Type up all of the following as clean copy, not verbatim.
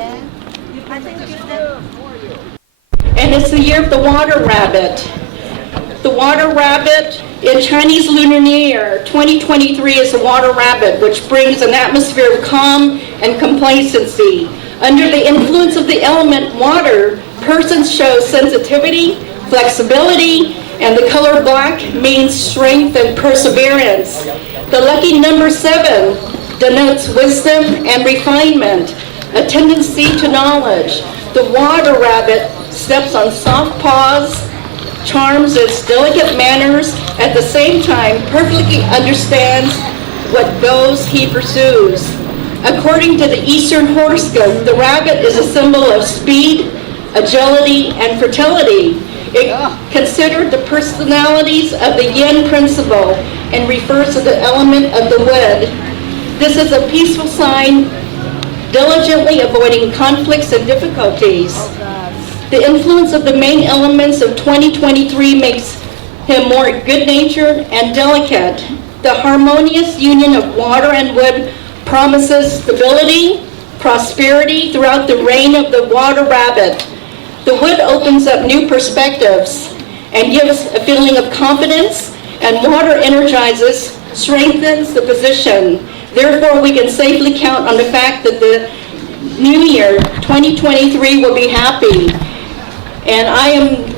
And it's the year of the water rabbit. The water rabbit in Chinese Lunar New Year 2023 is the water rabbit, which brings an atmosphere of calm and complacency. Under the influence of the element water, persons show sensitivity, flexibility, and the color black means strength and perseverance. The lucky number 7 denotes wisdom and refinement, a tendency to knowledge. The water rabbit steps on soft paws, charms its delicate manners, at the same time perfectly understands what goals he pursues. According to the Eastern horoscope, the rabbit is a symbol of speed, agility, and fertility. It considered the personalities of the yin principle and refers to the element of the wood. This is a peaceful sign, diligently avoiding conflicts and difficulties. The influence of the main elements of 2023 makes him more good-natured and delicate. The harmonious union of water and wood promises stability, prosperity throughout the reign of the water rabbit. The wood opens up new perspectives and gives a feeling of confidence, and water energizes, strengthens the position. Therefore, we can safely count on the fact that the new year, 2023, will be happy. And I am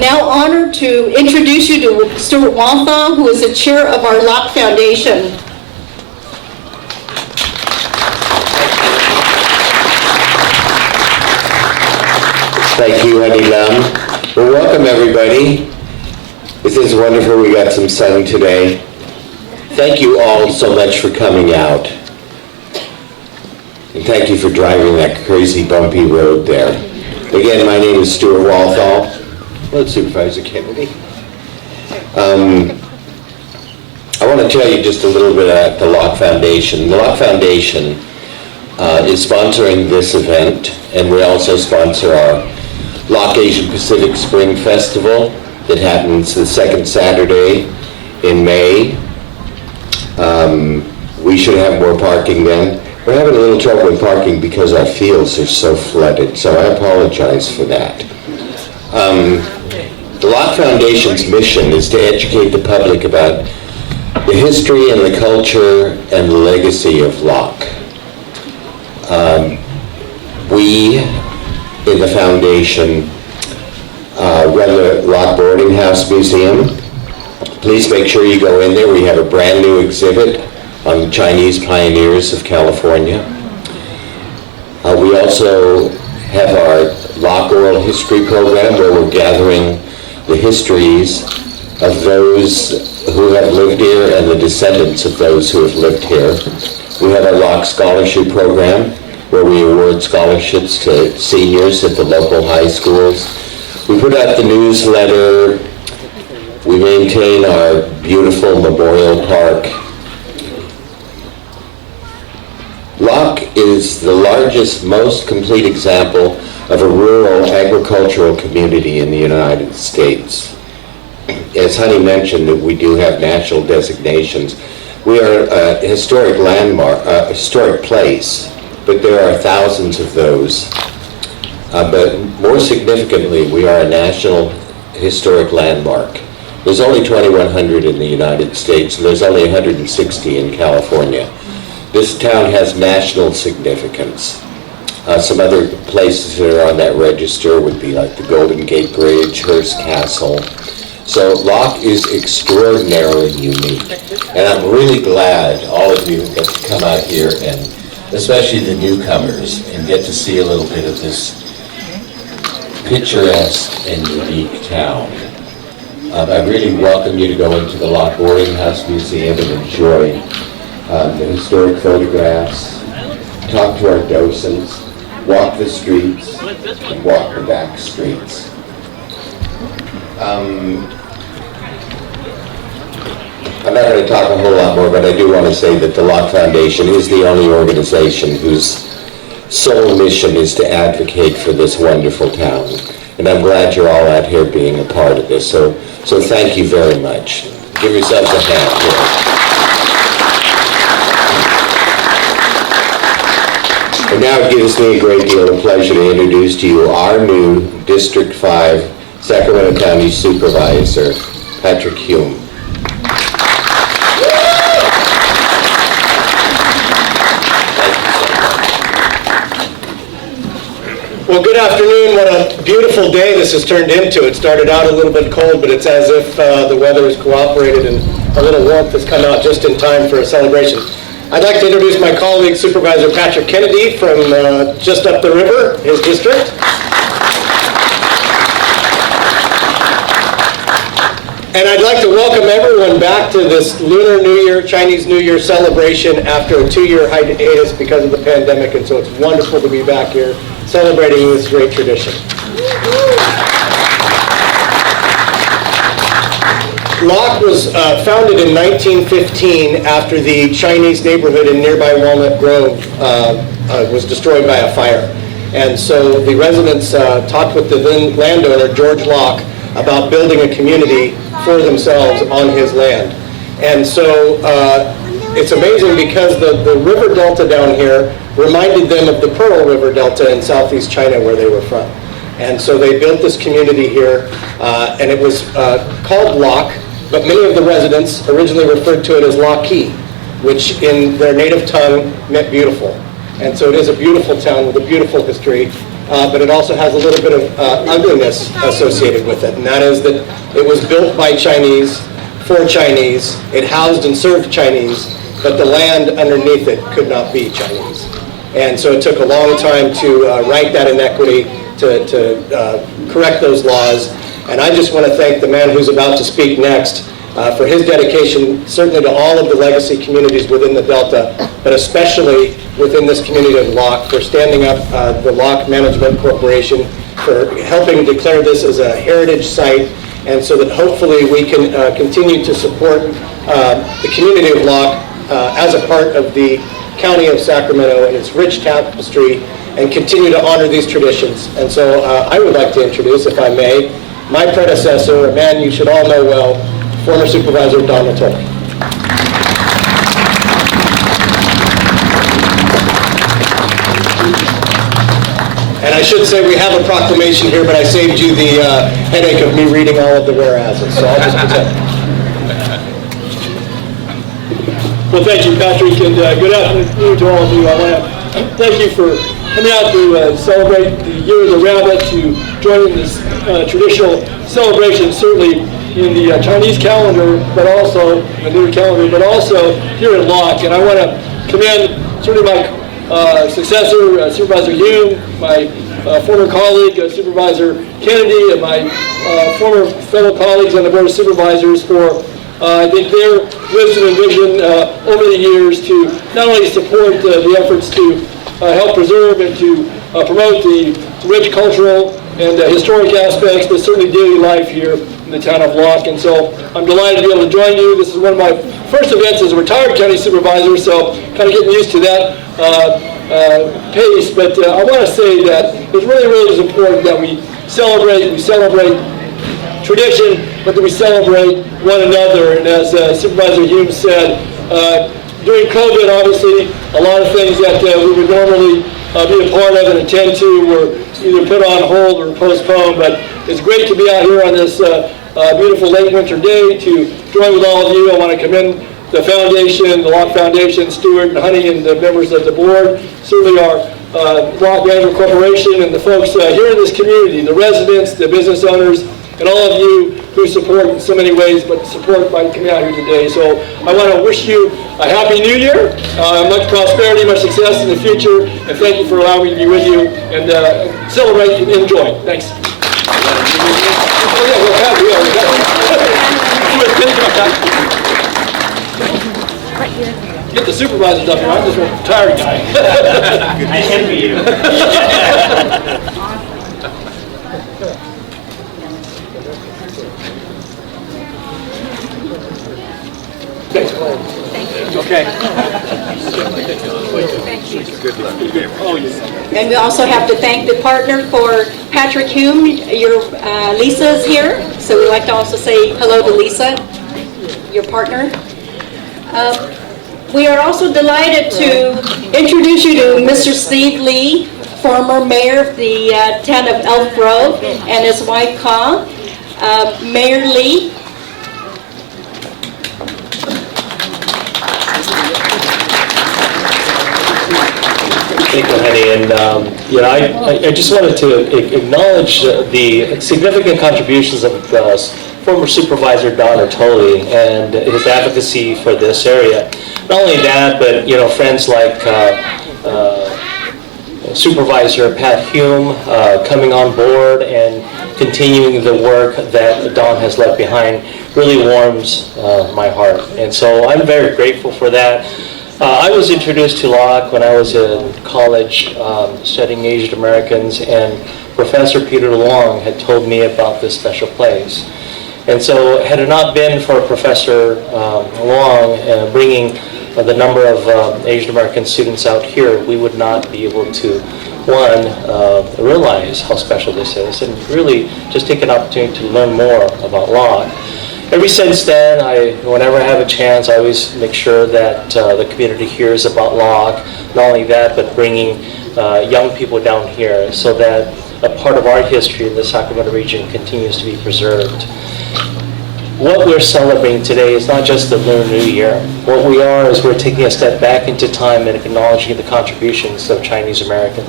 now honored to introduce you to Stuart Walthall, who is the chair of our Locke Foundation. Thank you, Honey Lum. Well, welcome everybody. This is wonderful. We got some sun today. Thank you all so much for coming out. And thank you for driving that crazy bumpy road there. Again, my name is Stuart Walthall. Hello, Supervisor Kennedy. I want to tell you just a little bit about the Locke Foundation. The Locke Foundation is sponsoring this event, and we also sponsor our Locke Asian Pacific Spring Festival that happens the second Saturday in May. We should have more parking then. We're having a little trouble with parking because our fields are so flooded, so I apologize for that. The Locke Foundation's mission is to educate the public about the history and the culture and the legacy of Locke. We, in the foundation, run the Locke Boarding House Museum. Please make sure you go in there. We have a brand new exhibit on the Chinese pioneers of California. We also have our Locke Oral History program, where we're gathering the histories of those who have lived here and the descendants of those who have lived here. We have our Locke Scholarship program, where we award scholarships to seniors at the local high schools. We put out the newsletter. We maintain our beautiful memorial park. Locke is the largest, most complete example of a rural agricultural community in the United States. As Honey mentioned, that we do have national designations. We are a historic landmark, a historic place, but there are thousands of those. But more significantly, we are a national historic landmark. There's only 2,100 in the United States, and there's only 160 in California. This town has national significance. Some other places that are on that register would be like the Golden Gate Bridge, Hearst Castle. So Locke is extraordinarily unique. And I'm really glad all of you get to come out here, and especially the newcomers, and get to see a little bit of this picturesque and unique town. I really welcome you to go into the Locke Boarding House Museum and enjoy the historic photographs, talk to our docents, walk the streets, and walk the back streets. I'm not going to talk a whole lot more, but I do want to say that the Locke Foundation is the only organization whose sole mission is to advocate for this wonderful town. And I'm glad you're all out here being a part of this. So thank you very much. Give yourselves a hand here. And And now it gives me a great deal of pleasure to introduce to you our new District 5 Sacramento County Supervisor, Patrick Hume. Well, good afternoon. What a beautiful day this has turned into. It started out a little bit cold, but it's as if the weather has cooperated and a little warmth has come out just in time for a celebration. I'd like to introduce my colleague, Supervisor Patrick Kennedy from just up the river, his district. And I'd like to welcome everyone back to this Lunar New Year, Chinese New Year celebration after a 2-year hiatus because of the pandemic, and so it's wonderful to be back here celebrating this great tradition. Locke was founded in 1915 after the Chinese neighborhood in nearby Walnut Grove was destroyed by a fire. And so the residents talked with the then landowner, George Locke, about building a community for themselves on his land. And so it's amazing because the river delta down here reminded them of the Pearl River Delta in southeast China where they were from. And so they built this community here, and it was called Locke, but many of the residents originally referred to it as Locke, which in their native tongue meant beautiful. And so it is a beautiful town with a beautiful history, but it also has a little bit of ugliness associated with it, and that is that it was built by Chinese, for Chinese, it housed and served Chinese, but the land underneath it could not be Chinese. And so it took a long time to right that inequity, to correct those laws. And I just want to thank the man who's about to speak next for his dedication, certainly to all of the legacy communities within the Delta, but especially within this community of Locke, for standing up the Locke Management Corporation, for helping declare this as a heritage site, and so that hopefully we can continue to support the community of Locke as a part of the County of Sacramento and its rich tapestry, and continue to honor these traditions. And so I would like to introduce, if I may, my predecessor, a man you should all know well, former Supervisor Donald Tolk. And I should say we have a proclamation here, but I saved you the headache of me reading all of the whereases, so I'll just pretend. Well, thank you, Patrick, and good afternoon to all of you. I want to thank you for coming out to celebrate the Year of the Rabbit, to join in this traditional celebration, certainly in the Chinese calendar, but also the lunar calendar, but also here in Locke. And I want to commend certainly my successor, Supervisor Hume, my former colleague, Supervisor Kennedy, and my former fellow colleagues on the Board of Supervisors for I think their wisdom and vision over the years to not only support the efforts to help preserve and to promote the rich cultural and historic aspects, but certainly daily life here in the town of Locke. And so I'm delighted to be able to join you. This is one of my first events as a retired county supervisor, so kind of getting used to that pace. But I want to say that it's really, really important that we celebrate tradition, but that we celebrate one another. And as Supervisor Hume said, during COVID, obviously, a lot of things that we would normally be a part of and attend to were either put on hold or postponed. But it's great to be out here on this beautiful late winter day to join with all of you. I want to commend the foundation, the Locke Foundation, Stuart and Honey, and the members of the board, certainly our Locke Management Corporation, and the folks here in this community, the residents, the business owners, and all of you who support in so many ways, but support by coming out here today. So I want to wish you a Happy New Year, much prosperity, much success in the future, and thank you for allowing me to be with you and celebrate and enjoy. Thanks. Get the supervisors up here. I'm just a tired guy. I envy you. Okay. And we also have to thank the partner for Patrick Hume. Your Lisa is here, so we'd like to also say hello to Lisa, your partner. We are also delighted to Introduce you to Mr. Steve Lee, former mayor of the town of Elk Grove, and his wife, Ka. Mayor Lee. Thank you, honey. And I just wanted to acknowledge the significant contributions of former Supervisor Don Ertoli and his advocacy for this area. Not only that, but friends like Supervisor Pat Hume coming on board and continuing the work that Don has left behind really warms my heart. And so I'm very grateful for that. I was introduced to Locke when I was in college studying Asian Americans, and Professor Peter Long had told me about this special place. And so had it not been for Professor Long bringing the number of Asian American students out here, we would not be able to, one, realize how special this is, and really just take an opportunity to learn more about Locke. Ever since then, whenever I have a chance, I always make sure that the community hears about Locke. Not only that, but bringing young people down here so that a part of our history in the Sacramento region continues to be preserved. What we're celebrating today is not just the Lunar New Year. What we are is we're taking a step back into time and acknowledging the contributions of Chinese American.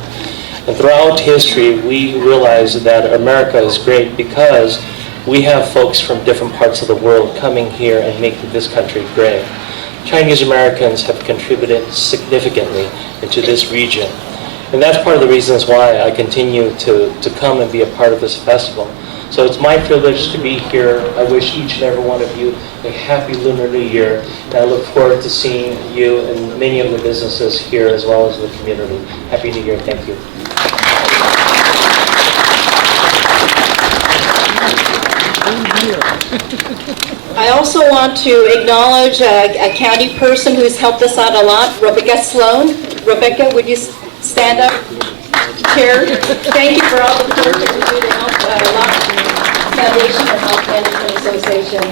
And throughout history, we realize that America is great because we have folks from different parts of the world coming here and making this country great. Chinese Americans have contributed significantly into this region. And that's part of the reasons why I continue to come and be a part of this festival. So it's my privilege to be here. I wish each and every one of you a happy Lunar New Year. And I look forward to seeing you and many of the businesses here as well as the community. Happy New Year. Thank you. I also want to acknowledge a county person who's helped us out a lot, Rebecca Sloan. Rebecca, would you stand up? Chair, thank you for all the work that you do to help Locke Foundation and Health Management Association.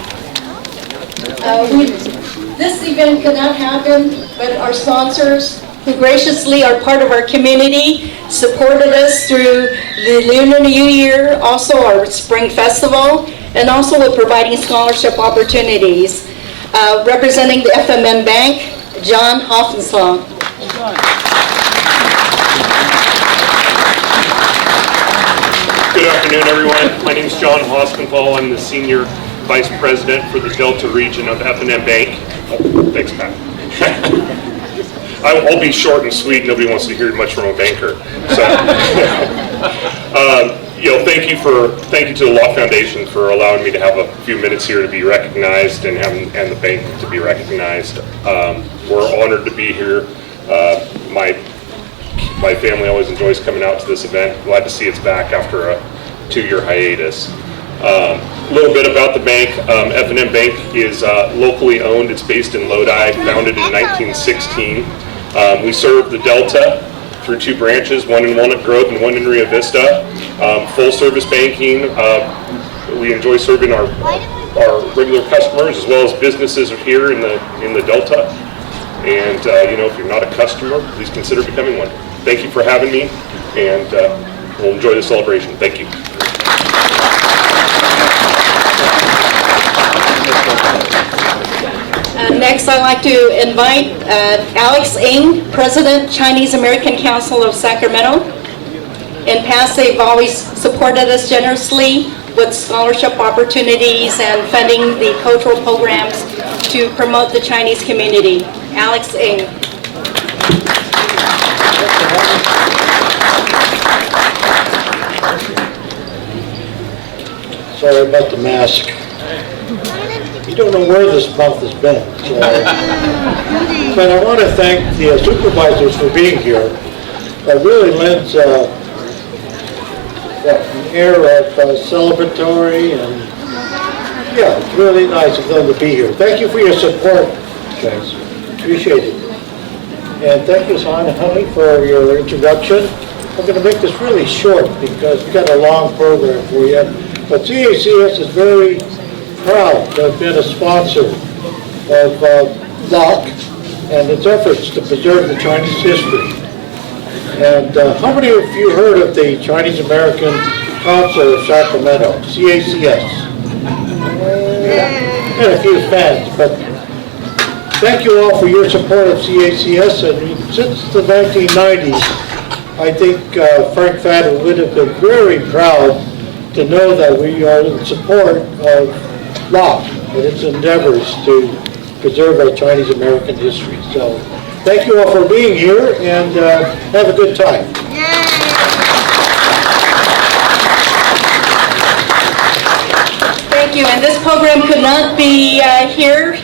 This event could not happen, but our sponsors, who graciously are part of our community, supported us through the Lunar New Year, also our Spring Festival, and also with providing scholarship opportunities. Representing the FMN Bank, John Hoffenslaw. Good afternoon, everyone. My name is John Hoffenslaw. I'm the Senior Vice President for the Delta region of FMN Bank. Oh, thanks, Pat. I'll be short and sweet. Nobody wants to hear much from a banker. So, thank you to the Locke Foundation for allowing me to have a few minutes here to be recognized and the bank to be recognized. We're honored to be here. My family always enjoys coming out to this event. Glad to see it's back after a 2-year hiatus. A little bit about the bank. F&M Bank is locally owned. It's based in Lodi, founded in 1916. We serve the Delta through 2 branches, one in Walnut Grove and one in Rio Vista. Full service banking. We enjoy serving our regular customers as well as businesses here in the Delta. And if you're not a customer, please consider becoming one. Thank you for having me, and we'll enjoy the celebration. Thank you. Next, I'd like to invite Alex Ng, President, Chinese American Council of Sacramento. In past, they've always supported us generously with scholarship opportunities and funding the cultural programs to promote the Chinese community. Alex Ng. Sorry about the mask. You don't know where this month has been. So. But I want to thank the supervisors for being here. It really lends an air of celebratory, and yeah, it's really nice of them to be here. Thank you for your support, guys. Appreciate it. And thank you, honey, for your introduction. I'm going to make this really short because we've got a long program for you. But CACS is very proud to have been a sponsor of Locke and its efforts to preserve the Chinese history. And how many of you heard of the Chinese American Council of Sacramento, CACS? And a few fans, but thank you all for your support of CACS. And since the 1990s, I think Frank Fadden would have been very proud to know that we are in support of Locke and its endeavors to preserve our Chinese American history. So thank you all for being here, and have a good time. Thank you, and this program could not be here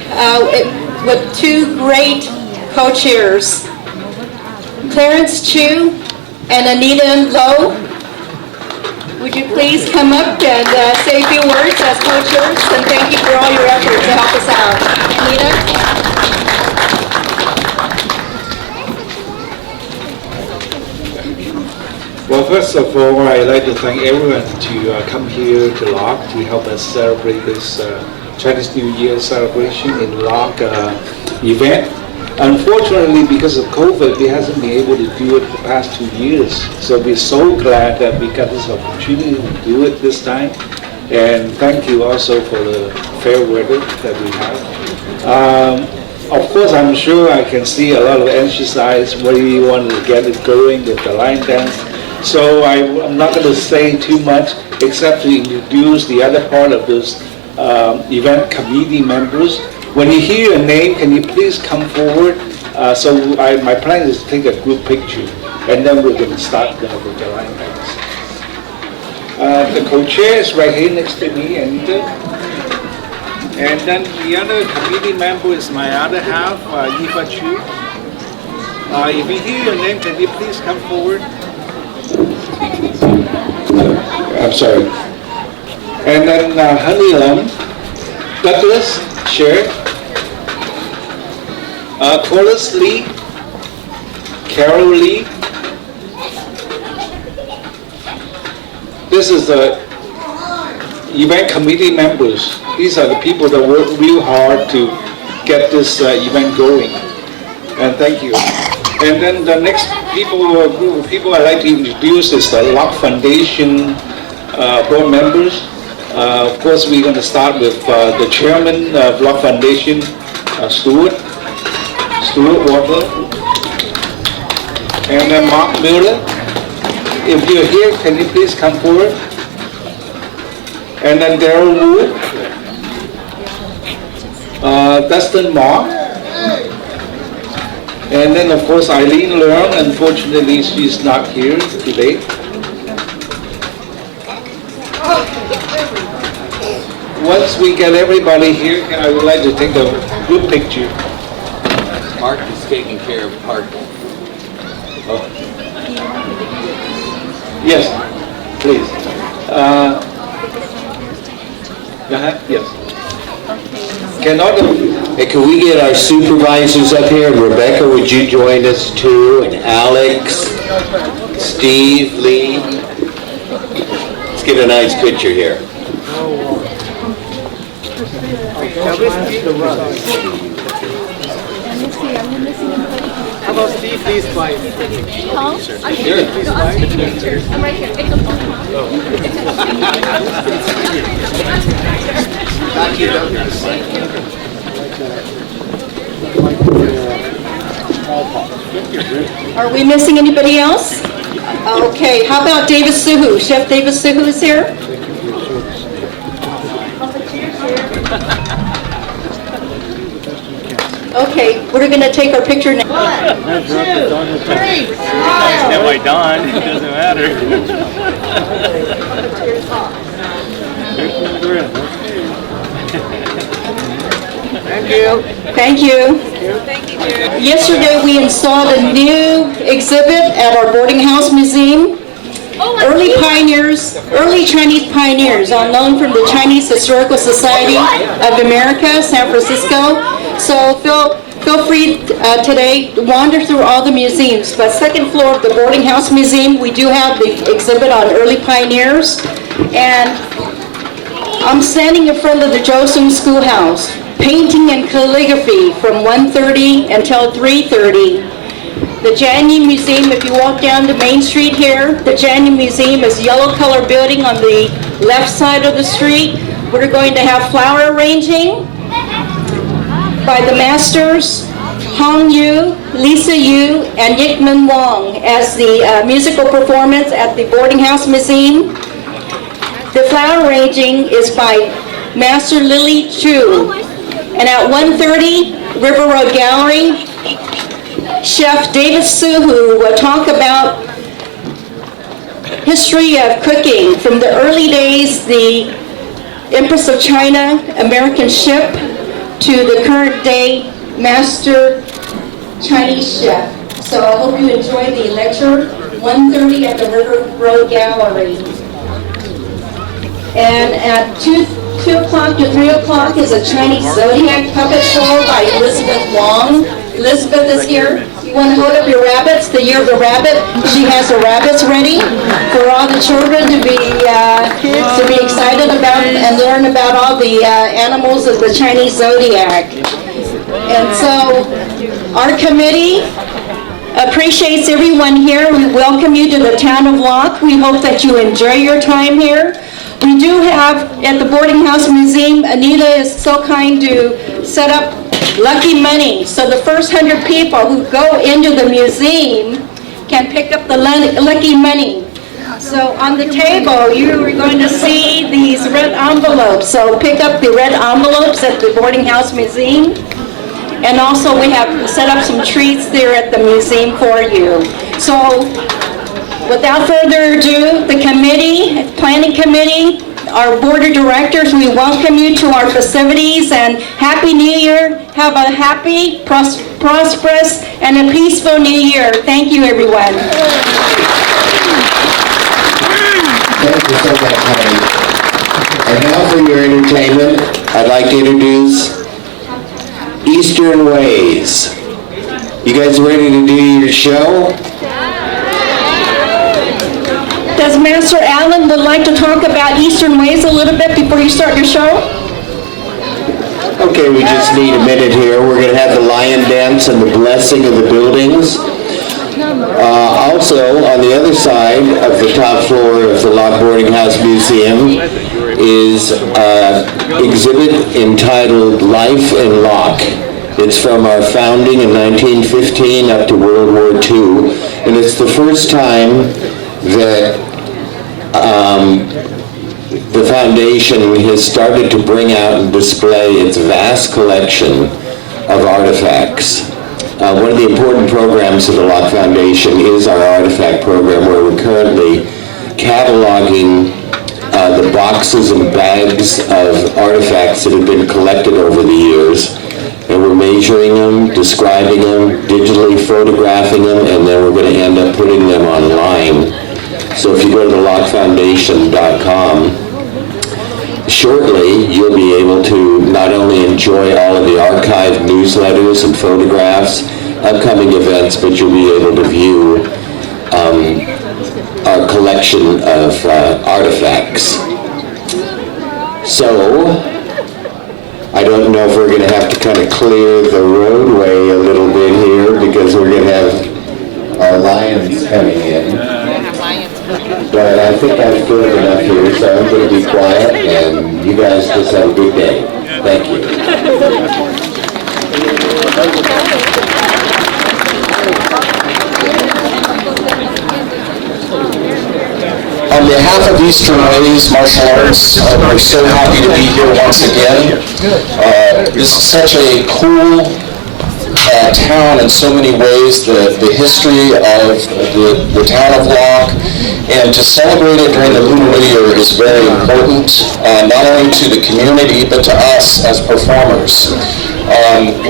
with two great co-chairs, Clarence Chu and Anita Lowe. Would you please come up and say a few words as co-chairs, and thank you for all your efforts to help us out. Anita? Well, first of all, I'd like to thank everyone to come here to Locke to help us celebrate this Chinese New Year celebration in Locke event. Unfortunately, because of COVID, we hasn't been able to do it the past 2 years. So we're so glad that we got this opportunity to do it this time. And thank you also for the fair weather that we have. Of course, I'm sure I can see a lot of anxious eyes where you want to get it going with the line dance. So I'm not going to say too much except to introduce the other part of this event committee members. When you hear a name, can you please come forward? My plan is to take a group picture, and then we're going to start with the line dance. The co-chair is right here next to me, Anita. And then the other committee member is my other half, Eva Chu. If you hear your name, can you please come forward? I'm sorry. And then Honey Lam, Douglas, Chair. Corliss Lee, Carol Lee. This is the event committee members. These are the people that work real hard to get this event going. And thank you. And then the next group of people I'd like to introduce is the Locke Foundation board members. Of course, we're going to start with the chairman of Locke Foundation, Stuart Walker, and then Mark Miller. If you're here, can you please come forward? And then Daryl Wu, Dustin Mark, and then of course Eileen Leung. Unfortunately, she's not here today. Once we get everybody here, I would like to take a group picture. Mark is taking care of Park. Oh. Yes, please. Yes. Can we get our supervisors up here? And Rebecca, would you join us too? And Alex, Steve, Lee. Let's get a nice picture here. How about Steve, please slide? Here. Please slide. I'm right here. Are we missing anybody else? Okay, how about Davis Suhu? Chef Davis Suhu is here? Okay, we're going to take our picture now. 1, 2, 3, Stand by Don, it doesn't matter. Thank you. Thank you. Yesterday we installed a new exhibit at our boarding house museum. Early pioneers, early Chinese pioneers, unknown from the Chinese Historical Society of America, San Francisco. So feel free today to wander through all the museums. But second floor of the boarding house museum, we do have the exhibit on early pioneers. And I'm standing in front of the Josem Schoolhouse. painting and calligraphy from 1:30 until 3:30. The Janyan Museum, if you walk down to Main Street here, the Janyan Museum is a yellow color building on the left side of the street. We're going to have flower arranging by the masters, Hong Yu, Lisa Yu, and Yikman Wong as the musical performance at the Boarding House Museum. The flower arranging is by Master Lily Chu. And at 1:30, River Road Gallery, Chef David Suhu will talk about history of cooking from the early days, the Empress of China, American ship, to the current day master Chinese chef. So I hope you enjoy the lecture, 1:30 at the River Road Gallery. And at 2 o'clock to 3 o'clock is a Chinese zodiac puppet show by Elizabeth Wong. Elizabeth is here. You want to hold up your rabbits, the year of the rabbit? She has the rabbits ready for all the children to be excited about and learn about all the animals of the Chinese zodiac. And so our committee appreciates everyone here. We welcome you to the town of Locke. We hope that you enjoy your time here. We do have at the Boarding House Museum, Anita is so kind to set up lucky money. So the first 100 people who go into the museum can pick up the lucky money. So on the table, you are going to see these red envelopes. So pick up the red envelopes at the Boarding House Museum. And also we have set up some treats there at the museum for you. So without further ado, the committee, planning committee, our board of directors, we welcome you to our festivities and Happy New Year. Have a happy, prosperous, and a peaceful New Year. Thank you, everyone. Thank you so much, honey. And now for your entertainment, I'd like to introduce Eastern Ways. You guys ready to do your show? Does Master Allen would like to talk about Eastern Ways a little bit before you start your show? Okay, we just need a minute here. We're going to have the lion dance and the blessing of the buildings. Also, on the other side of the top floor of the Locke Boarding House Museum is an exhibit entitled Life in Locke. It's from our founding in 1915 up to World War II, and it's the first time that the foundation has started to bring out and display its vast collection of artifacts. One of the important programs of the Locke Foundation is our artifact program, where we're currently cataloging the boxes and bags of artifacts that have been collected over the years. And we're measuring them, describing them, digitally photographing them, and then we're going to end up putting them online. So if you go to the LockeFoundation.com, shortly you'll be able to not only enjoy all of the archived newsletters and photographs, upcoming events, but you'll be able to view our collection of artifacts. So, I don't know if we're going to have to kind of clear the roadway a little bit here because we're going to have our lions coming in. But I think I've filled enough here, so I'm going to be quiet, and you guys just have a good day. Thank you. On behalf of Eastern Ways Martial Arts, we're so happy to be here once again. This is such a cool town in so many ways, the history of the town of Locke, and to celebrate it during the Lunar New Year is very important, not only to the community, but to us as performers.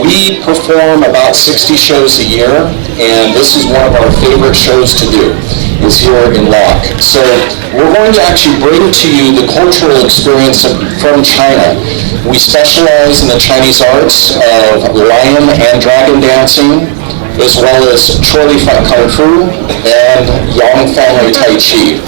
We perform about 60 shows a year, and this is one of our favorite shows to do, is here in Locke. So we're going to actually bring to you the cultural experience from China. We specialize in the Chinese arts of lion and dragon dancing, as well as Chorley Kung Fu and Yang Family Tai Chi.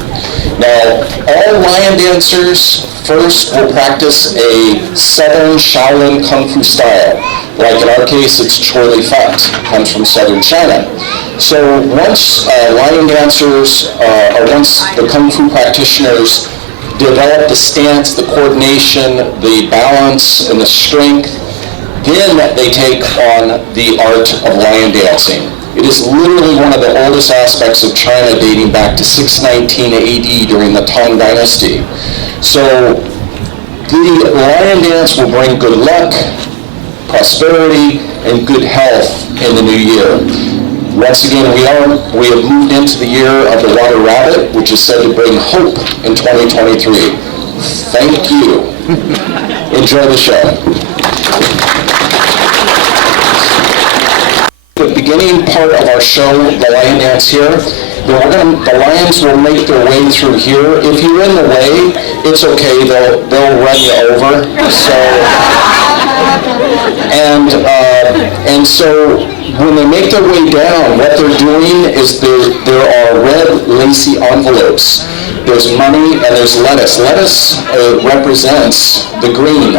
Now, all lion dancers First, we'll practice a Southern Shaolin Kung Fu style. Like in our case, it's Choi Li Fat, comes from Southern China. So once lion dancers, or once the Kung Fu practitioners develop the stance, the coordination, the balance, and the strength, then they take on the art of lion dancing. It is literally one of the oldest aspects of China, dating back to 619 AD during the Tang Dynasty. So the lion dance will bring good luck, prosperity, and good health in the new year. Once again, we have moved into the year of the water rabbit, which is said to bring hope in 2023. Thank you. Enjoy the show. The beginning part of our show, the lion dance here, the lions will make their way through here. If you're in the way, it's okay, they'll run you over. And so when they make their way down, what they're doing is there are red lacy envelopes. There's money and there's lettuce. Lettuce represents the green,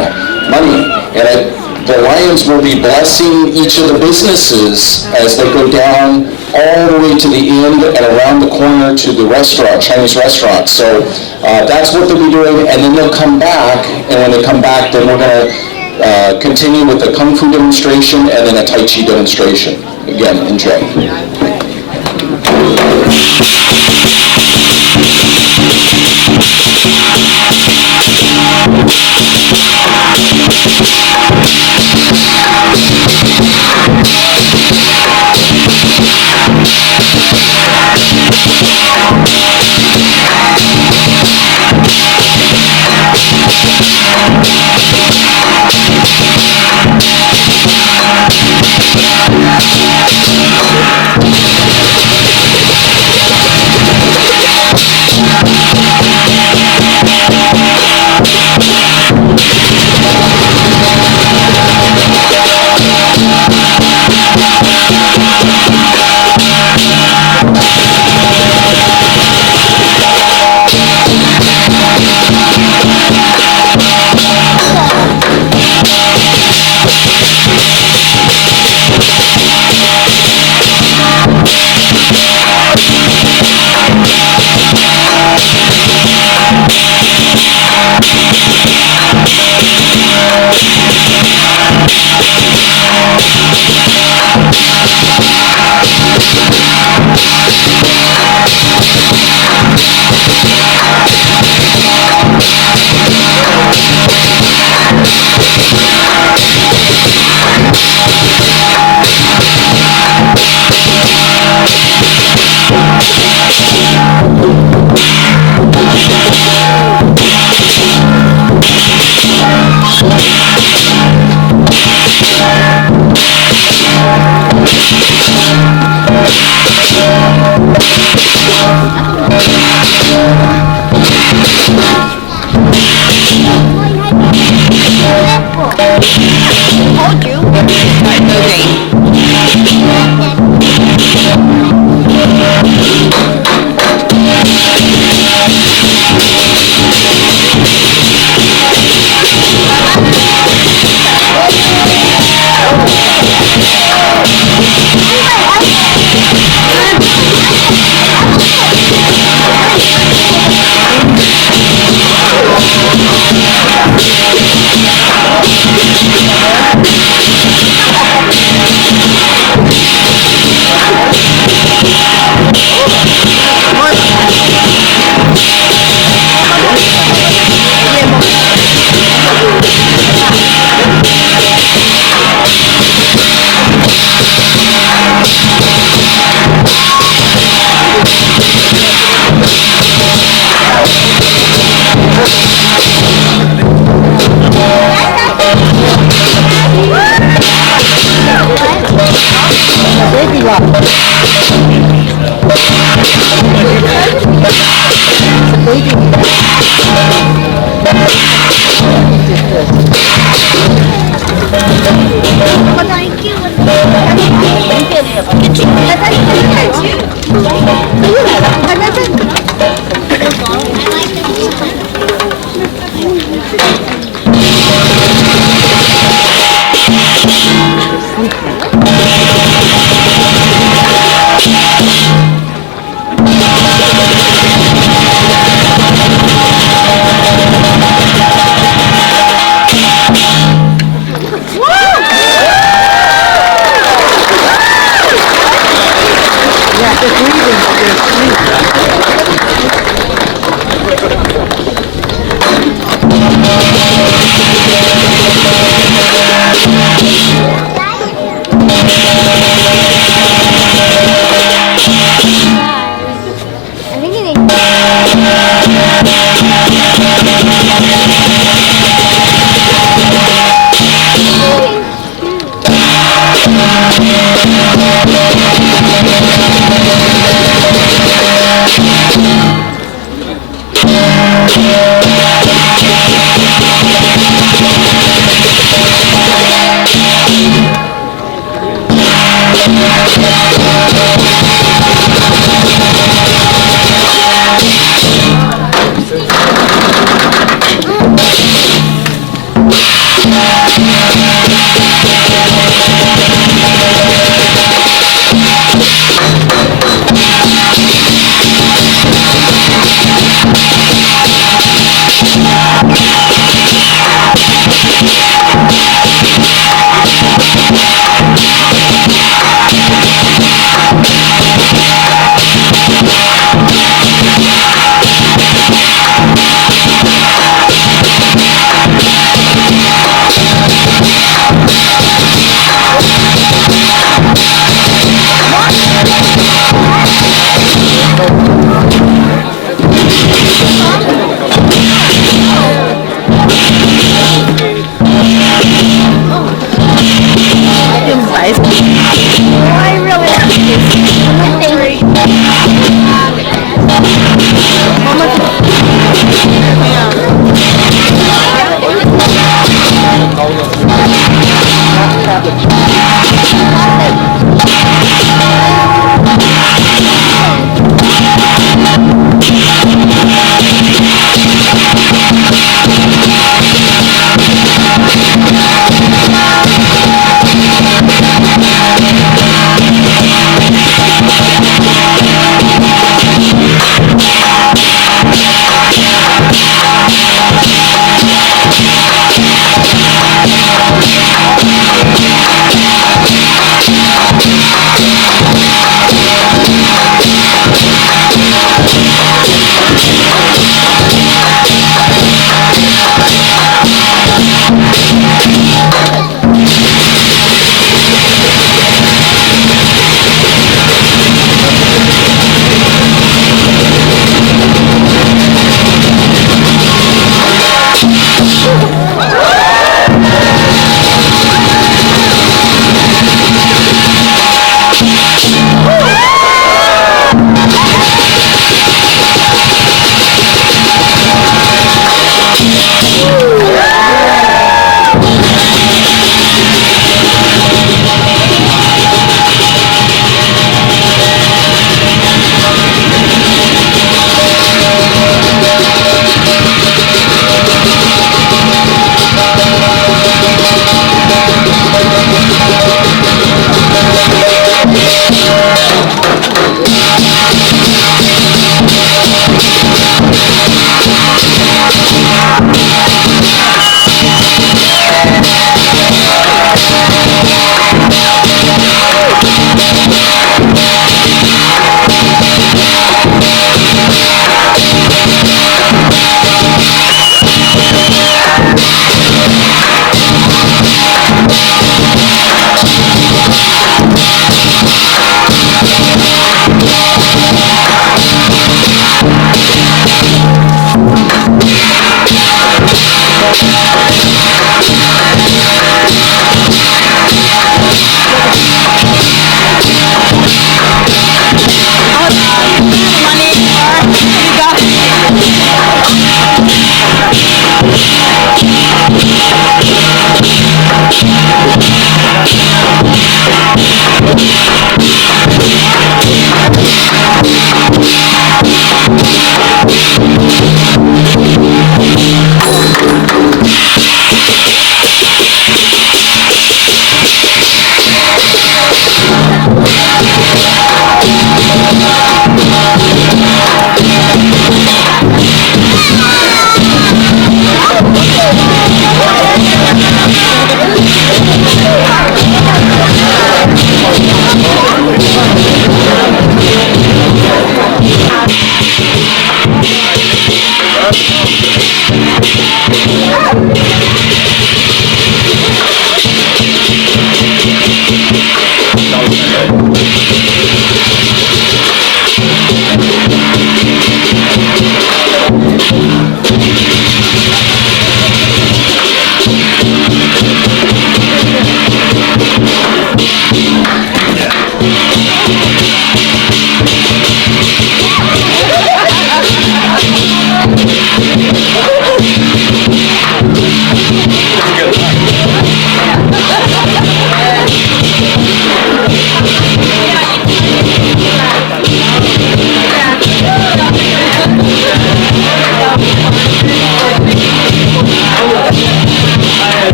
money. And the lions will be blessing each of the businesses as they go down all the way to the end and around the corner to the restaurant, Chinese restaurant. So that's what they'll be doing, and then they'll come back, and when they come back, then we're going to continue with the Kung Fu demonstration and then a Tai Chi demonstration. Again, enjoy.